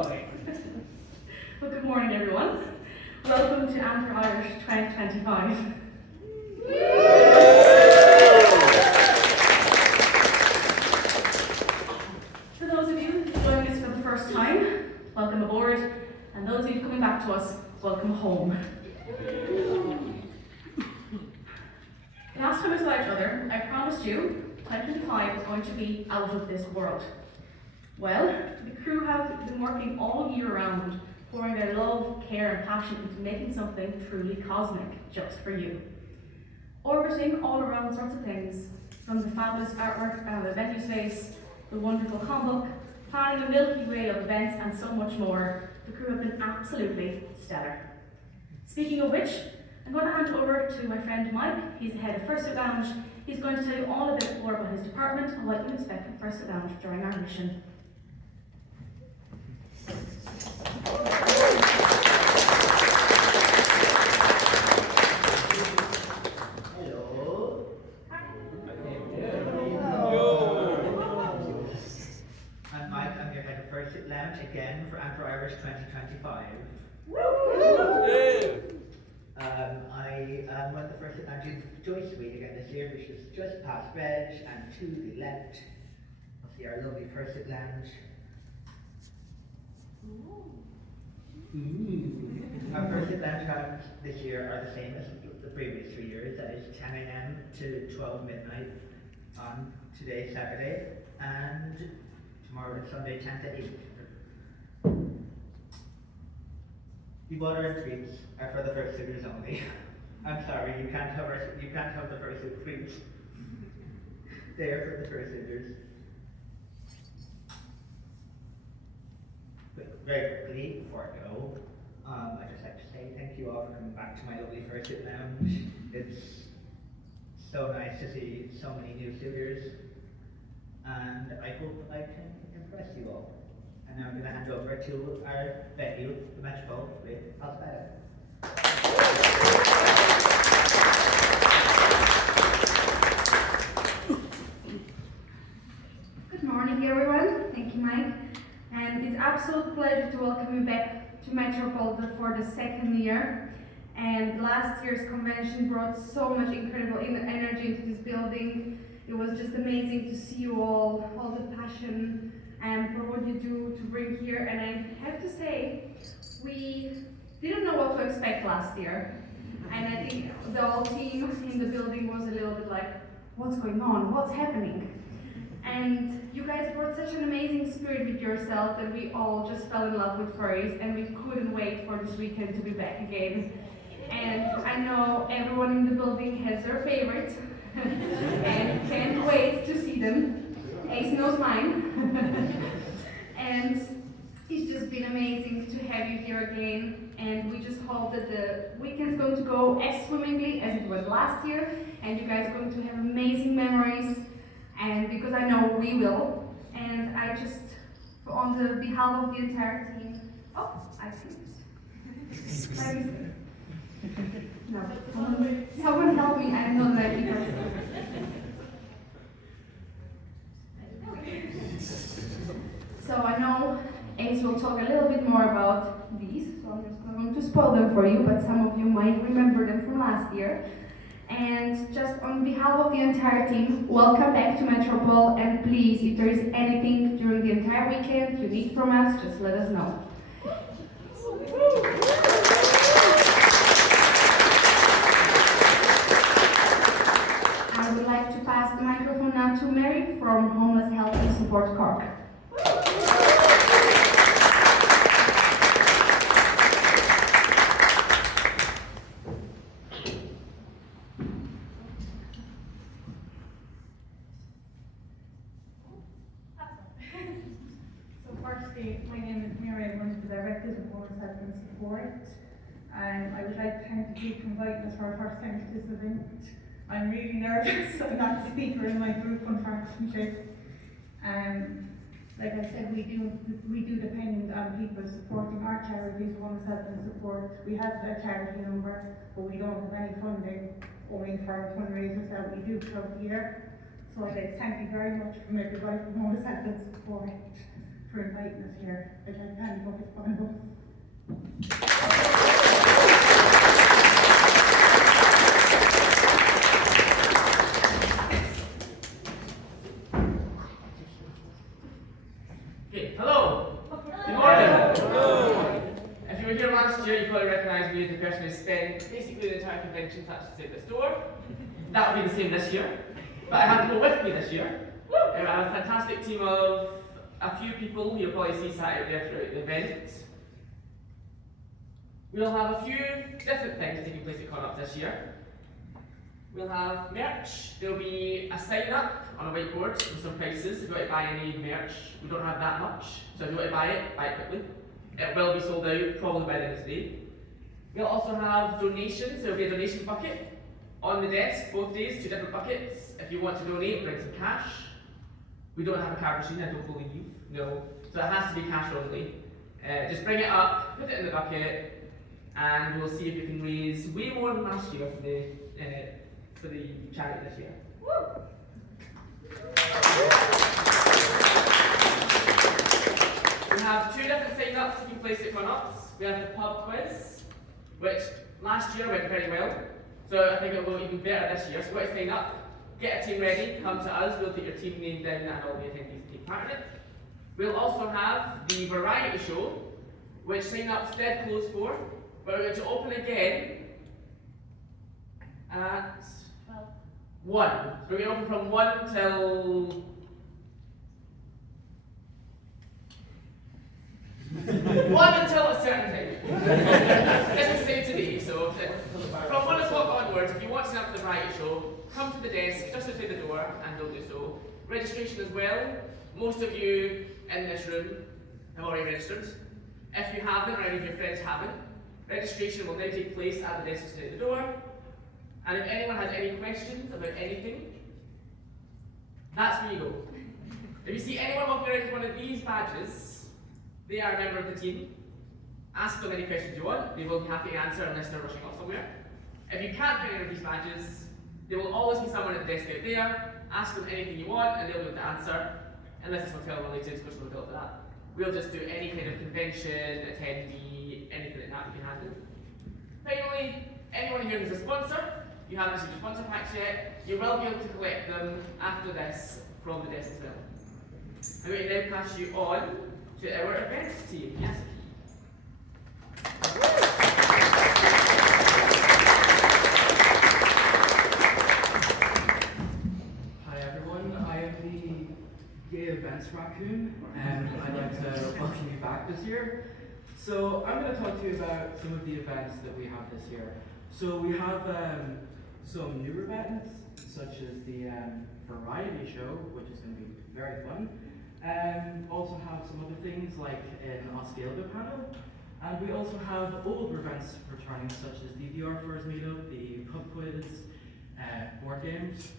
Well, good morning, everyone. Welcome to Antrim Irish 2025. For those of you joining us for the first time, welcome aboard. And those of you coming back to us, welcome home. Last time we saw each other, I promised you 2025 was going to be out of this world. Well, the crew have been working all year round, pouring their love, care and passion into making something truly cosmic just for you. Orbiting all around sorts of things, from the fabulous artwork and the venue space, the wonderful comic book, planning a Milky Way of events and so much more, the crew have been absolutely stellar. Speaking of which, I'm going to hand over to my friend Mike. He's the head of Fursuit Lounge. He's going to tell you all a bit more about his department and what you can expect from Fursuit Lounge during our mission. Hello. I'm Mike, I'm your head of Fursuit Lounge again for Antrim Irish 2025. I am one of the Fursuit Lounge's Joyce Week again this year, which is just past Reg and to the left. You'll see our lovely Fursuit Lounge. Our Fursuit Lounge times this year are the same as the previous 3 years, that is 10 AM to 12 midnight on today, Saturday, and tomorrow and Sunday, 10 to 8. The water and treats are for the fursuiters only. I'm sorry, you can't have the fursuit treats. They are for the fursuiters. But very quickly, before I go, I'd just like to say thank you all for coming back to my lovely Fursuit Lounge. It's so nice to see so many new suitors, and I hope I can impress you all. And now I'm going to hand over to our venue, the Metropole, with Alspada. Good morning, everyone. Thank you, Mike. And it's an absolute pleasure to welcome you back to Metropole for the second year. And last year's convention brought so much incredible energy into this building. It was just amazing to see you all the passion and for what you do to bring here. And I have to say, we didn't know what to expect last year. And I think the whole team in the building was a little bit like, what's going on? What's happening? And you guys brought such an amazing spirit with yourself that we all just fell in love with furries, and we couldn't wait for this weekend to be back again. And I know everyone in the building has their favorite and can't wait to see them. Ace knows mine. And it's just been amazing to have you here again, and we just hope that the weekend's going to go as swimmingly as it was last year, and you guys are going to have amazing memories, and because I know we will. And I just, on the behalf of the entire team, I think. No, someone help me, I know that I think So I know Ace will talk a little bit more about these, so I'm just going to spoil them for you, but some of you might remember them from last year. And just on behalf of the entire team, welcome back to Metropole, and please, if there is anything during the entire weekend you need from us, just let us know. I would like to pass the microphone now to Mary from Homeless Help and Support Cork. My name is Mary, I'm one of the directors of Homeless Help and Support. I would like to thank you for inviting us for our first time to this event. I'm really nervous, I'm not the speaker in my group, unfortunately. Like I said, we do depend on people supporting our charities, Homeless Help and Support. We have a charity number, but we don't have any funding owing for fundraisers that we do throughout the year. So I'd like to thank you very much from everybody from Homeless Help and Support for inviting us here. I'd like to hand you If you were here last year, you probably recognise me as the person who spent basically the entire convention to actually say this door. That will be the same this year. But I had people with me this year. I have a fantastic team of a few people you'll probably see sat out there throughout the event. We'll have a few different things taking place at ConUp this year. We'll have merch. There'll be a sign up on a whiteboard with some prices. If you want to buy any merch, we don't have that much. So if you want to buy it quickly. It will be sold out probably by the end of the day. We'll also have donations. There'll be a donation bucket on the desk both days, 2 different buckets. If you want to donate, bring some cash. We don't have a card machine, I don't believe. No. So it has to be cash only. Just bring it up, put it in the bucket, and we'll see if we can raise way more than last year for the charity this year. Woo! We have 2 different sign-ups taking place at ConUps. We have the pub quiz, which last year went very well, so I think it'll go even better this year. So go to sign up, get a team ready, come to us, we'll put your team name down and all the attendees take part in it. We'll also have the variety show, which sign-ups did close for, but we're going to open again at 1. So we're going to open from 1 till 1 until a certain time. This is the same today, so from 1 o'clock onwards, if you want to sign up for the variety show, come to the desk just outside the door and they'll do so. Registration as well. Most of you in this room have already registered. If you haven't or any of your friends haven't, registration will now take place at the desk outside the door. And if anyone has any questions about anything, that's where you go. If you see anyone walking around with one of these badges, they are a member of the team. Ask them any questions you want, they will be happy to answer unless they're rushing off somewhere. If you can't find any of these badges, there will always be someone at the desk out there. Ask them anything you want and they'll be able to answer, unless it's hotel related, which we'll for that. We'll just do any kind of convention, attendee, anything like that we can handle. Finally, anyone here who's a sponsor, you haven't received your sponsor packs yet, you will be able to collect them after this from the desk as well. I'm going to now pass you on to our events team. Yes. Hi everyone, I am the Gay Events Raccoon and I'd like to welcome you back this year. So I'm going to talk to you about some of the events that we have this year. So we have some newer events, such as the variety show, which is going to be very fun. Also have some other things like an Oscaldo panel. And we also have older events returning, such as the VR First Meetup, the pub quiz, board games.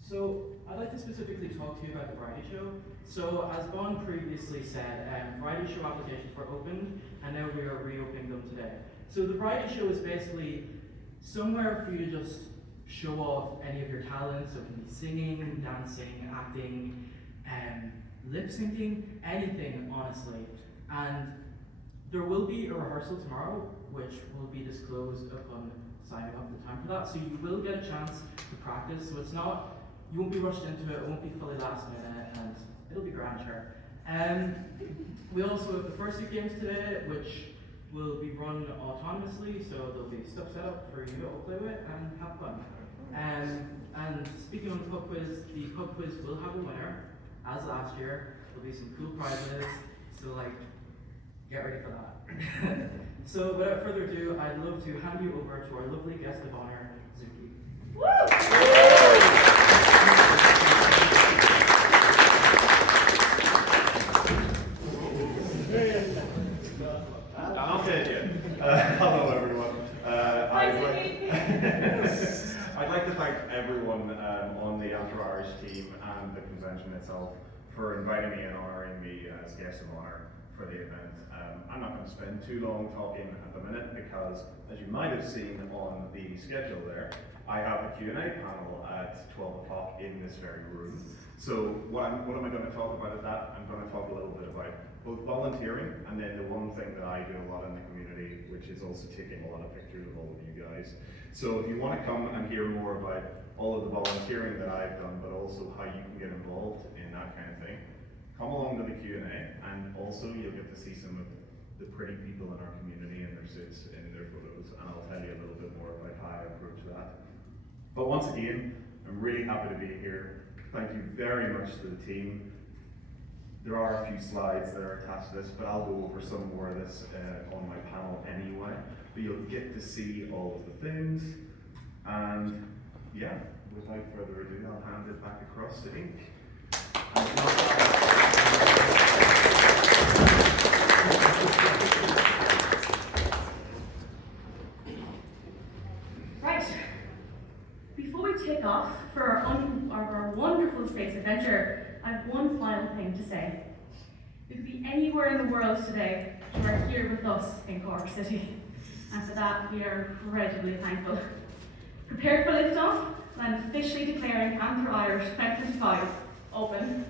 So I'd like to specifically talk to you about the variety show. So as Bon previously said, variety show applications were opened, and now we are reopening them today. So the variety show is basically somewhere for you to just show off any of your talents. So it can be singing, dancing, acting, lip syncing, anything honestly. And there will be a rehearsal tomorrow, which will be disclosed upon signing up the time for that. So you will get a chance to practice. So it's not, you won't be rushed into it, it won't be fully last minute, and it'll be grand, sure. We also have the first 2 games today, which will be run autonomously, so there'll be stuff set up for you to all play with and have fun. And speaking of the pub quiz will have a winner, as last year. There'll be some cool prizes, so like, get ready for that. So without further ado, I'd love to hand you over to our lovely guest of honor, Zuki. Hello everyone. I'd like to thank everyone on the After Hours team and the convention itself for inviting me and honouring me as guest of honour for the event. I'm not going to spend too long talking at the minute because, as you might have seen on the schedule there, I have a Q&A panel at 12 o'clock in this very room. So what am I going to talk about at that? I'm going to talk a little bit about both volunteering and then the one thing that I do a lot in the community, which is also taking a lot of pictures of all of you guys. So if you want to come and hear more about all of the volunteering that I've done, but also how you can get involved in that kind of thing, come along to the Q&A, and also you'll get to see some of the pretty people in our community in their suits, in their photos, and I'll tell you a little bit more about how I approach that. But once again, I'm really happy to be here. Thank you very much to the team. There are a few slides that are attached to this, but I'll go over some more of this on my panel anyway. But you'll get to see all of the things. And yeah, without further ado, I'll hand it back across to Ink. Right. Before we take off for our wonderful space adventure, I have one final thing to say. You could be anywhere in the world today, you are here with us in Cork City. And for that, we are incredibly thankful. Prepare for liftoff, and I'm officially declaring Antrim Irish 2025 open.